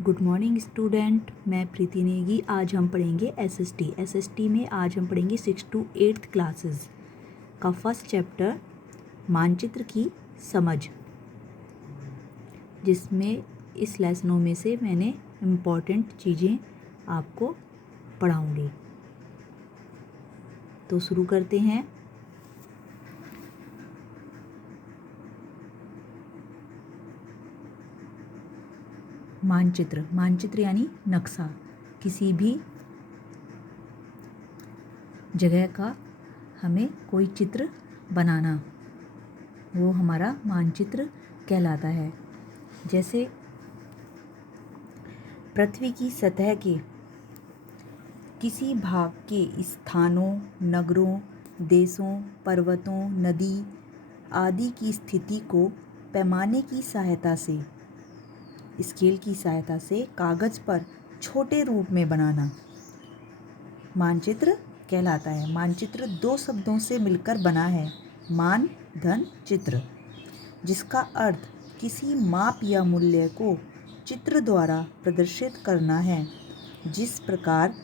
Good morning student, मैं प्रीति नेगी। आज हम पढ़ेंगे एसएसटी में आज हम पढ़ेंगे 6 to 8th क्लासेस का फर्स्ट चैप्टर मानचित्र की समझ, जिसमें इस लेसनों में से मैंने इम्पॉर्टेंट चीज़ें आपको पढ़ाऊँगी। तो शुरू करते हैं। मानचित्र यानी नक्शा, किसी भी जगह का हमें कोई चित्र बनाना, वो हमारा मानचित्र कहलाता है। जैसे पृथ्वी की सतह के किसी भाग के स्थानों, नगरों, देशों, पर्वतों, नदी आदि की स्थिति को पैमाने की सहायता से, स्केल की सहायता से कागज पर छोटे रूप में बनाना मानचित्र कहलाता है। मानचित्र दो शब्दों से मिलकर बना है, मान धन चित्र, जिसका अर्थ किसी माप या मूल्य को चित्र द्वारा प्रदर्शित करना है। जिस प्रकार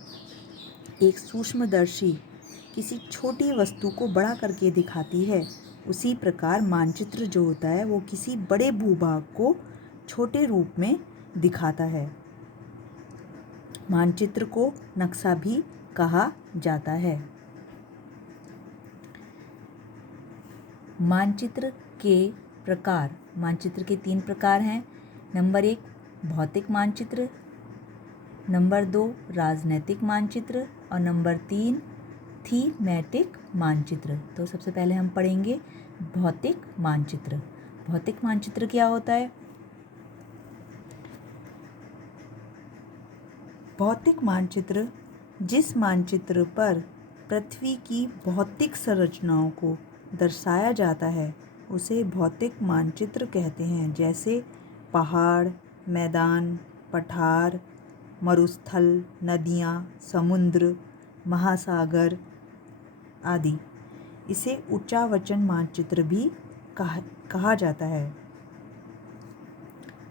एक सूक्ष्मदर्शी किसी छोटी वस्तु को बड़ा करके दिखाती है, उसी प्रकार मानचित्र जो होता है वो किसी बड़े भूभाग को छोटे रूप में दिखाता है। मानचित्र को नक्शा भी कहा जाता है। मानचित्र के प्रकार, मानचित्र के 3 प्रकार हैं। नंबर 1 भौतिक मानचित्र, नंबर 2 राजनैतिक मानचित्र और नंबर 3 थीमेटिक मानचित्र। तो सबसे पहले हम पढ़ेंगे भौतिक मानचित्र। भौतिक मानचित्र क्या होता है? भौतिक मानचित्र जिस मानचित्र पर पृथ्वी की भौतिक संरचनाओं को दर्शाया जाता है उसे भौतिक मानचित्र कहते हैं। जैसे पहाड़, मैदान, पठार, मरुस्थल, नदियाँ, समुद्र, महासागर आदि। इसे उच्चावचन मानचित्र भी कहा जाता है।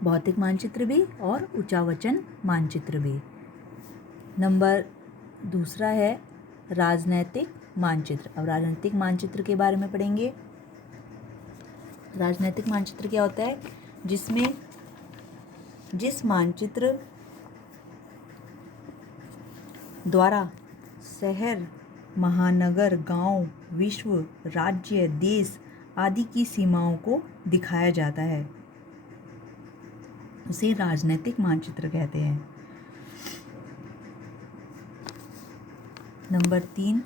भौतिक मानचित्र भी और उच्चावचन मानचित्र भी। नंबर दूसरा है राजनैतिक मानचित्र। अब राजनैतिक मानचित्र के बारे में पढ़ेंगे। राजनैतिक मानचित्र क्या होता है? जिसमें जिस मानचित्र द्वारा शहर, महानगर, गांव, विश्व, राज्य, देश आदि की सीमाओं को दिखाया जाता है, उसे राजनैतिक मानचित्र कहते हैं। नंबर 3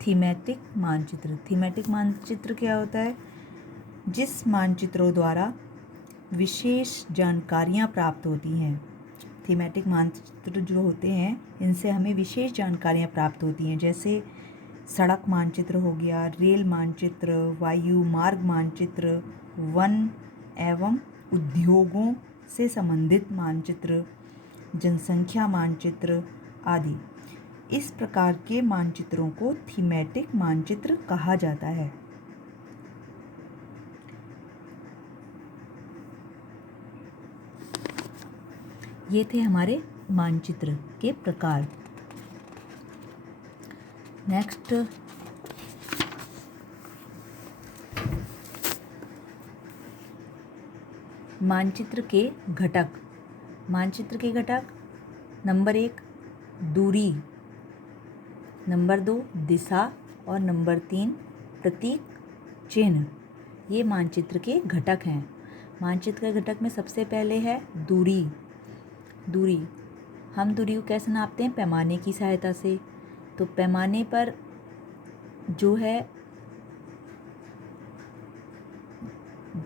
थीमेटिक मानचित्र। थीमेटिक मानचित्र क्या होता है? जिस मानचित्रों द्वारा विशेष जानकारियाँ प्राप्त होती हैं। थीमेटिक मानचित्र जो होते हैं इनसे हमें विशेष जानकारियाँ प्राप्त होती हैं। जैसे सड़क मानचित्र हो गया, रेल मानचित्र, वायु मार्ग मानचित्र, वन एवं उद्योगों से संबंधित मानचित्र, जनसंख्या मानचित्र आदि। इस प्रकार के मानचित्रों को थीमेटिक मानचित्र कहा जाता है। ये थे हमारे मानचित्र के प्रकार। नेक्स्ट मानचित्र के घटक। मानचित्र के घटक नंबर 1 दूरी, नंबर 2 दिशा और नंबर 3 प्रतीक चिन्ह। ये मानचित्र के घटक हैं। मानचित्र के घटक में सबसे पहले है दूरी। दूरी, हम दूरी को कैसे नापते हैं? पैमाने की सहायता से। तो पैमाने पर जो है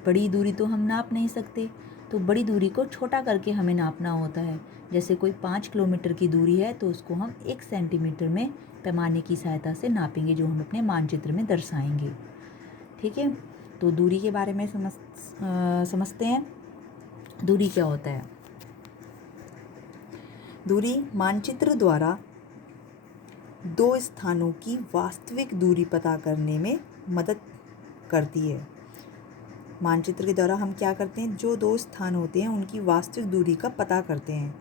बड़ी दूरी तो हम नाप नहीं सकते, तो बड़ी दूरी को छोटा करके हमें नापना होता है। जैसे कोई 5 किलोमीटर की दूरी है तो उसको हम 1 सेंटीमीटर में पैमाने की सहायता से नापेंगे, जो हम अपने मानचित्र में दर्शाएंगे। ठीक है, तो दूरी के बारे में समझते हैं। दूरी क्या होता है? दूरी मानचित्र द्वारा दो स्थानों की वास्तविक दूरी पता करने में मदद करती है। मानचित्र के द्वारा हम क्या करते हैं, जो दो स्थान होते हैं उनकी वास्तविक दूरी का पता करते हैं।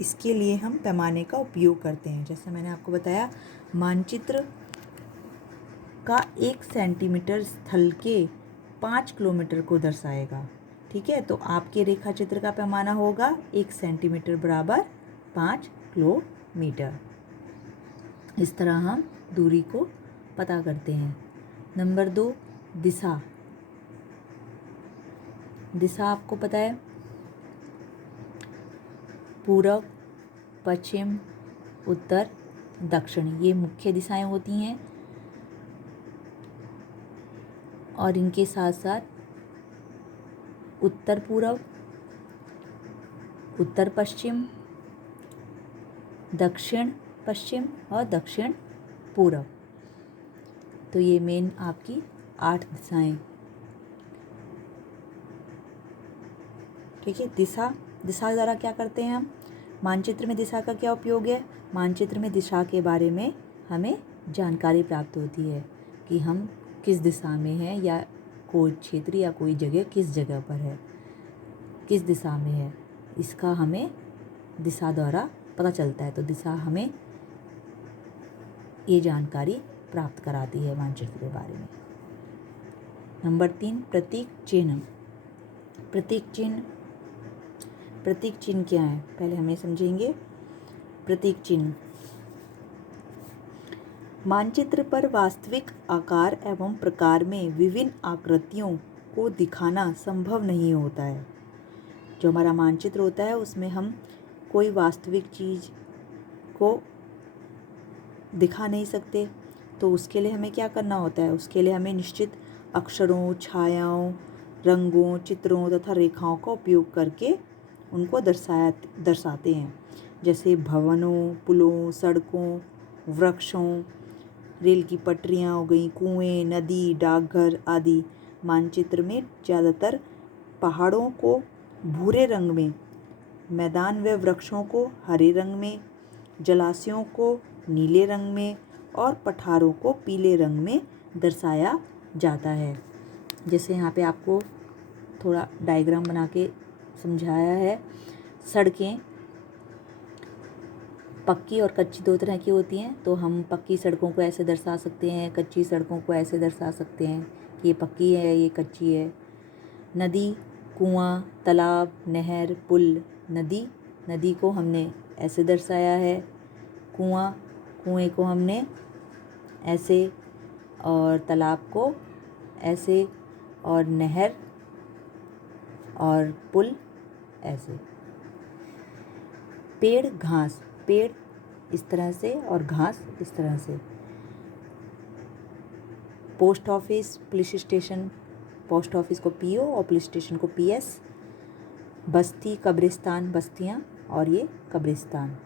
इसके लिए हम पैमाने का उपयोग करते हैं। जैसे मैंने आपको बताया, मानचित्र का 1 सेंटीमीटर स्थल के 5 किलोमीटर को दर्शाएगा। ठीक है, तो आपके रेखा चित्र का पैमाना होगा 1 सेंटीमीटर बराबर 5 किलोमीटर। इस तरह हम दूरी को पता करते हैं। नंबर 2, दिशा। दिशा आपको पता है, पूर्व, पश्चिम, उत्तर, दक्षिण, ये मुख्य दिशाएं होती हैं। और इनके साथ साथ उत्तर पूर्व, उत्तर पश्चिम, दक्षिण पश्चिम और दक्षिण पूर्व। तो ये मेन आपकी 8 दिशाएं। ठीक है, दिशा द्वारा क्या करते हैं हम, मानचित्र में दिशा का क्या उपयोग है। मानचित्र में दिशा के बारे में हमें जानकारी प्राप्त होती है कि हम किस दिशा में हैं, या कोई क्षेत्र या कोई जगह किस जगह पर है, किस दिशा में है, इसका हमें दिशा द्वारा पता चलता है। तो दिशा हमें ये जानकारी प्राप्त कराती है मानचित्र के बारे में। नंबर 3, प्रतीक चिन्ह। प्रतीक चिन्ह क्या है, पहले हमें समझेंगे। प्रतीक चिन्ह, मानचित्र पर वास्तविक आकार एवं प्रकार में विभिन्न आकृतियों को दिखाना संभव नहीं होता है। जो हमारा मानचित्र होता है उसमें हम कोई वास्तविक चीज़ को दिखा नहीं सकते, तो उसके लिए हमें क्या करना होता है, उसके लिए हमें निश्चित अक्षरों, छायाओं, रंगों, चित्रों तथा रेखाओं का उपयोग करके उनको दर्शाते हैं। जैसे भवनों, पुलों, सड़कों, वृक्षों, रेल की पटरियाँ हो गई, कुएं, नदी, डाकघर आदि। मानचित्र में ज़्यादातर पहाड़ों को भूरे रंग में, मैदान व वृक्षों को हरे रंग में, जलाशयों को नीले रंग में और पठारों को पीले रंग में दर्शाया जाता है। जैसे यहाँ पे आपको थोड़ा डायग्राम बना के समझाया है। सड़कें पक्की और कच्ची दो तरह की होती हैं, तो हम पक्की सड़कों को ऐसे दर्शा सकते हैं, कच्ची सड़कों को ऐसे दर्शा सकते हैं कि ये पक्की है, ये कच्ची है। नदी, कुआं, तालाब, नहर, पुल। नदी को हमने ऐसे दर्शाया है, कुएं को हमने ऐसे, और तालाब को ऐसे, और नहर और पुल ऐसे। पेड़, घास, पेड़ इस तरह से और घास इस तरह से। Post office, police station, post office को पीओ और पुलिस स्टेशन को पीएस। बस्ती, कब्रिस्तान, बस्तियाँ और ये कब्रिस्तान।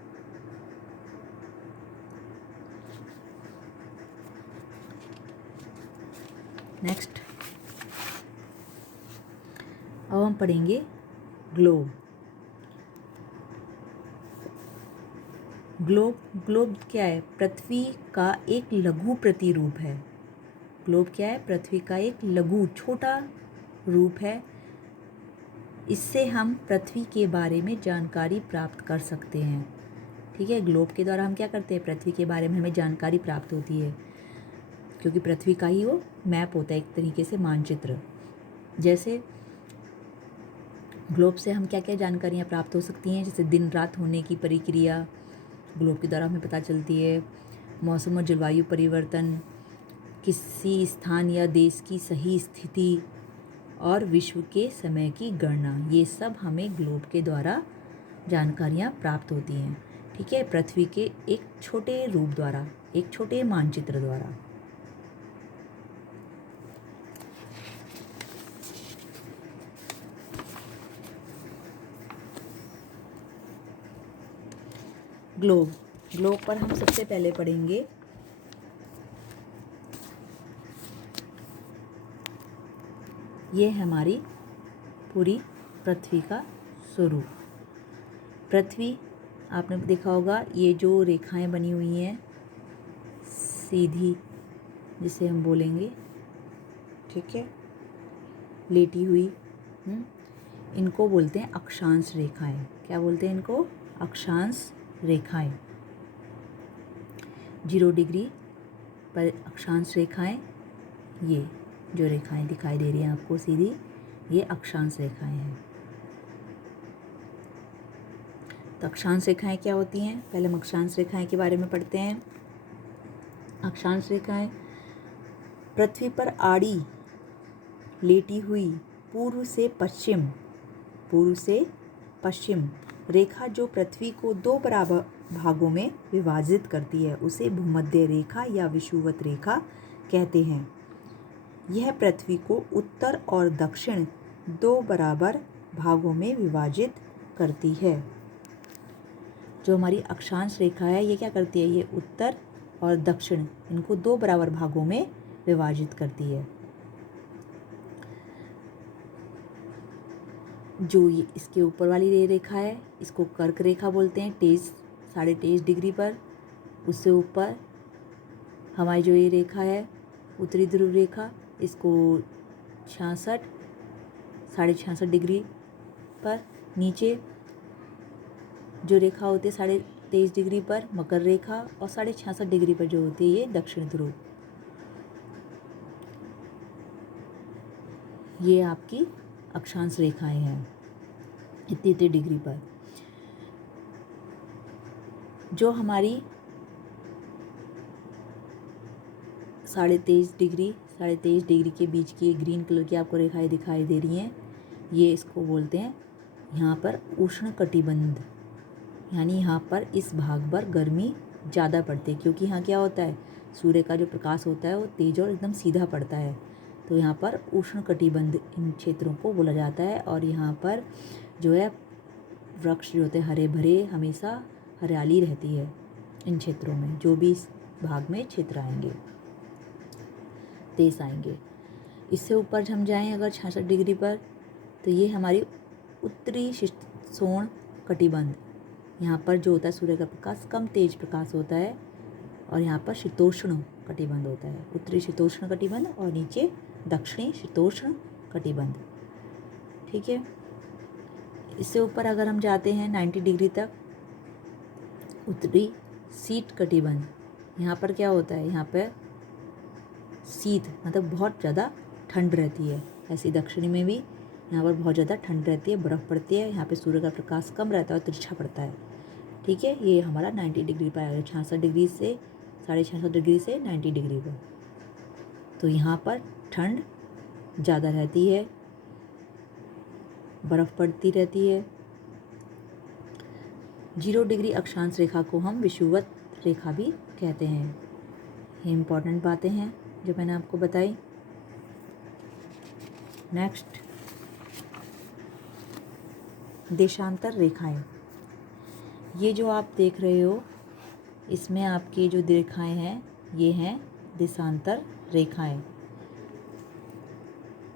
नेक्स्ट, अब हम पढ़ेंगे ग्लोब। ग्लोब क्या है, पृथ्वी का एक लघु प्रतिरूप है। ग्लोब क्या है, पृथ्वी का एक लघु छोटा रूप है। इससे हम पृथ्वी के बारे में जानकारी प्राप्त कर सकते हैं। ठीक है, ग्लोब के द्वारा हम क्या करते हैं, पृथ्वी के बारे में हमें जानकारी प्राप्त होती है, क्योंकि पृथ्वी का ही वो मैप होता है, एक तरीके से मानचित्र। जैसे ग्लोब से हम क्या क्या जानकारियाँ प्राप्त हो सकती हैं, जैसे दिन रात होने की प्रक्रिया ग्लोब के द्वारा हमें पता चलती है। मौसम और जलवायु परिवर्तन, किसी स्थान या देश की सही स्थिति और विश्व के समय की गणना, ये सब हमें ग्लोब के द्वारा जानकारियाँ प्राप्त होती हैं। ठीक है, पृथ्वी के एक छोटे रूप द्वारा, एक छोटे मानचित्र द्वारा। ग्लोब पर हम सबसे पहले पढ़ेंगे ये हमारी पूरी पृथ्वी का स्वरूप। पृथ्वी आपने देखा होगा, ये जो रेखाएं बनी हुई हैं सीधी, जिसे हम बोलेंगे, ठीक है, लेटी हुई, इनको बोलते हैं अक्षांश रेखाएं। क्या बोलते हैं इनको? अक्षांश रेखाएं। 0 डिग्री पर अक्षांश रेखाएं, ये जो रेखाएं दिखाई दे रही हैं आपको सीधी, ये अक्षांश रेखाएं हैं। तो अक्षांश रेखाएं क्या होती हैं? पहले हम अक्षांश रेखाएं के बारे में पढ़ते हैं। अक्षांश रेखाएं पृथ्वी पर आड़ी लेटी हुई पूर्व से पश्चिम रेखा जो पृथ्वी को 2 बराबर भागों में विभाजित करती है, उसे भूमध्य रेखा या विषुवत रेखा कहते हैं। यह पृथ्वी को उत्तर और दक्षिण 2 बराबर भागों में विभाजित करती है। जो हमारी अक्षांश रेखा है, ये क्या करती है? ये उत्तर और दक्षिण इनको 2 बराबर भागों में विभाजित करती है। जो ये इसके ऊपर वाली रेखा है, इसको कर्क रेखा बोलते हैं, 23.5 डिग्री पर। उससे ऊपर हमारी जो ये रेखा है उत्तरी ध्रुव रेखा, इसको 66.5 डिग्री पर। नीचे जो रेखा होती है 23.5 डिग्री पर मकर रेखा, और 66.5 डिग्री पर जो होती है ये दक्षिण ध्रुव। ये आपकी अक्षांश रेखाएं हैं इतनी डिग्री पर। जो हमारी 23.5 डिग्री के बीच की ग्रीन कलर की आपको रेखाएं दिखाई दे रही हैं, ये इसको बोलते हैं यहाँ पर उष्ण कटिबंध। यानी यहाँ पर इस भाग पर गर्मी ज़्यादा पड़ती है, क्योंकि यहाँ क्या होता है, सूर्य का जो प्रकाश होता है वो तेज और एकदम सीधा पड़ता है। तो यहाँ पर उष्ण कटिबंध इन क्षेत्रों को बोला जाता है। और यहाँ पर जो है वृक्ष जो होते हैं हरे भरे, हमेशा हरियाली रहती है इन क्षेत्रों में। जो भी इस भाग में क्षेत्र आएंगे, देश आएंगे। इससे ऊपर हम जाएं अगर 66 डिग्री पर, तो ये हमारी उत्तरी शीतोष्ण कटिबंध। यहाँ पर जो होता है सूर्य का प्रकाश कम तेज प्रकाश होता है, और यहाँ पर शीतोष्ण कटिबंध होता है। उत्तरी शीतोष्ण कटिबंध और नीचे दक्षिणी शीतोष्ण कटिबंध। ठीक है। इससे ऊपर अगर हम जाते हैं 90 डिग्री तक, उत्तरी शीत कटिबंध। यहाँ पर क्या होता है, यहाँ पर शीत मतलब बहुत ज़्यादा ठंड रहती है। ऐसे दक्षिणी में भी यहाँ पर बहुत ज़्यादा ठंड रहती है, बर्फ़ पड़ती है। यहाँ पे सूर्य का प्रकाश कम रहता है और तिरछा पड़ता है। ठीक है, ये हमारा 90 डिग्री पर आएगा, 66 डिग्री से 66.5 डिग्री से 90 डिग्री पर। तो यहाँ पर ठंड ज़्यादा रहती है, बर्फ़ पड़ती रहती है। 0 डिग्री अक्षांश रेखा को हम विषुवत रेखा भी कहते हैं। ये इम्पॉर्टेंट बातें हैं जो मैंने आपको बताई। नेक्स्ट, देशांतर रेखाएं। ये जो आप देख रहे हो, इसमें आपकी जो रेखाएं हैं ये हैं देशांतर रेखाएं।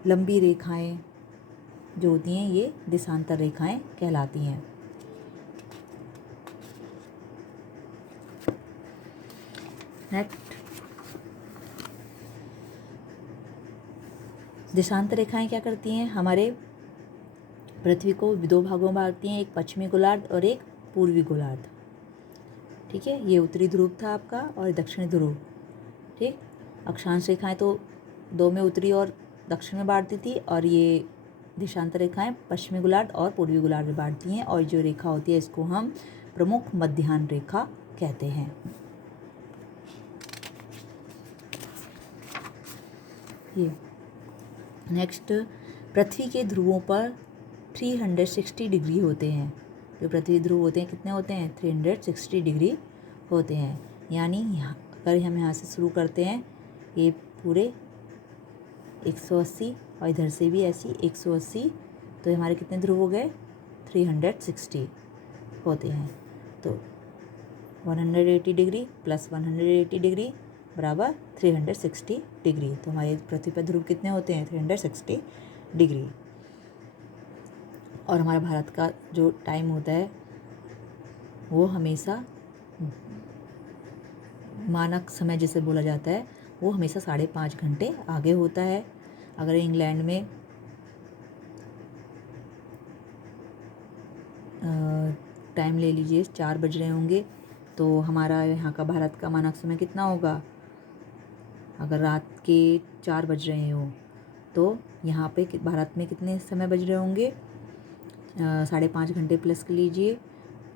लंबी रेखाएं जो होती हैं ये देशांतर रेखाएं कहलाती हैं। नेक्स्ट, देशांतर रेखाएं क्या करती हैं? हमारे पृथ्वी को 2 भागों में बांटती हैं, एक पश्चिमी गोलार्ध और एक पूर्वी गोलार्ध। ठीक है, ये उत्तरी ध्रुव था आपका और दक्षिणी ध्रुव। ठीक, अक्षांश रेखाएं तो 2 में उत्तरी और दक्षिण में बांटती थी, और ये देशांतर रेखाएं पश्चिमी गोलार्ध और पूर्वी गोलार्ध में बांटती हैं। और जो रेखा होती है इसको हम प्रमुख मध्याह्न रेखा कहते हैं। ये नेक्स्ट, पृथ्वी के ध्रुवों पर 360 डिग्री होते हैं। जो पृथ्वी ध्रुव होते हैं कितने होते हैं? 360 डिग्री होते हैं। यानी अगर हम यहाँ से शुरू करते हैं, ये पूरे 180 और इधर से भी ऐसी 180, तो हमारे कितने ध्रुव हो गए? 360 होते हैं। तो 180 डिग्री प्लस 180 डिग्री बराबर 360 डिग्री। तो हमारे पृथ्वी पर ध्रुव कितने होते हैं? 360 डिग्री। और हमारा भारत का जो टाइम होता है वो हमेशा मानक समय जिसे बोला जाता है वो हमेशा 5.5 घंटे आगे होता है। अगर इंग्लैंड में टाइम ले लीजिए, 4 बज रहे होंगे, तो हमारा यहाँ का भारत का मानक समय कितना होगा? अगर रात के 4 बज रहे हो तो यहाँ पे भारत में कितने समय बज रहे होंगे? 5.5 घंटे प्लस कर लीजिए।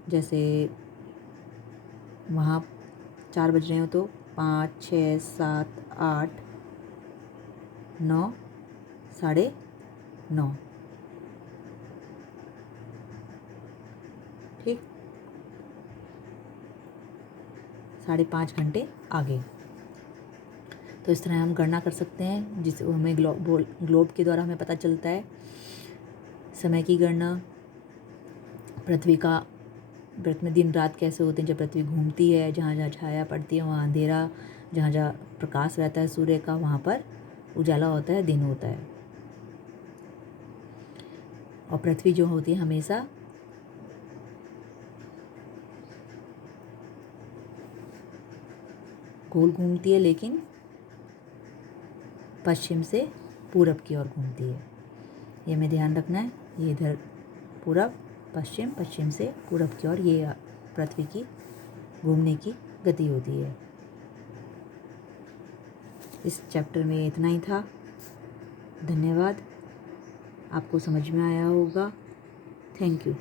जैसे वहाँ 4 बज रहे हो तो 5, 6, 7, 8, 9, 9:30। ठीक, 5.5 घंटे आगे। तो इस तरह हम गणना कर सकते हैं, जिससे हमें ग्लोब के द्वारा हमें पता चलता है समय की गणना। पृथ्वी में दिन रात कैसे होते हैं? जब पृथ्वी घूमती है, जहाँ जहाँ छाया पड़ती है वहाँ अंधेरा, जहाँ जहाँ प्रकाश रहता है सूर्य का वहाँ पर उजाला होता है, दिन होता है। और पृथ्वी जो होती है हमेशा गोल घूमती है, लेकिन पश्चिम से पूरब की ओर घूमती है। ये हमें ध्यान रखना है। ये इधर पूरब, पश्चिम, पश्चिम से पूरब की ओर ये पृथ्वी की घूमने की गति होती है। इस चैप्टर में इतना ही था। धन्यवाद। आपको समझ में आया होगा। Thank you.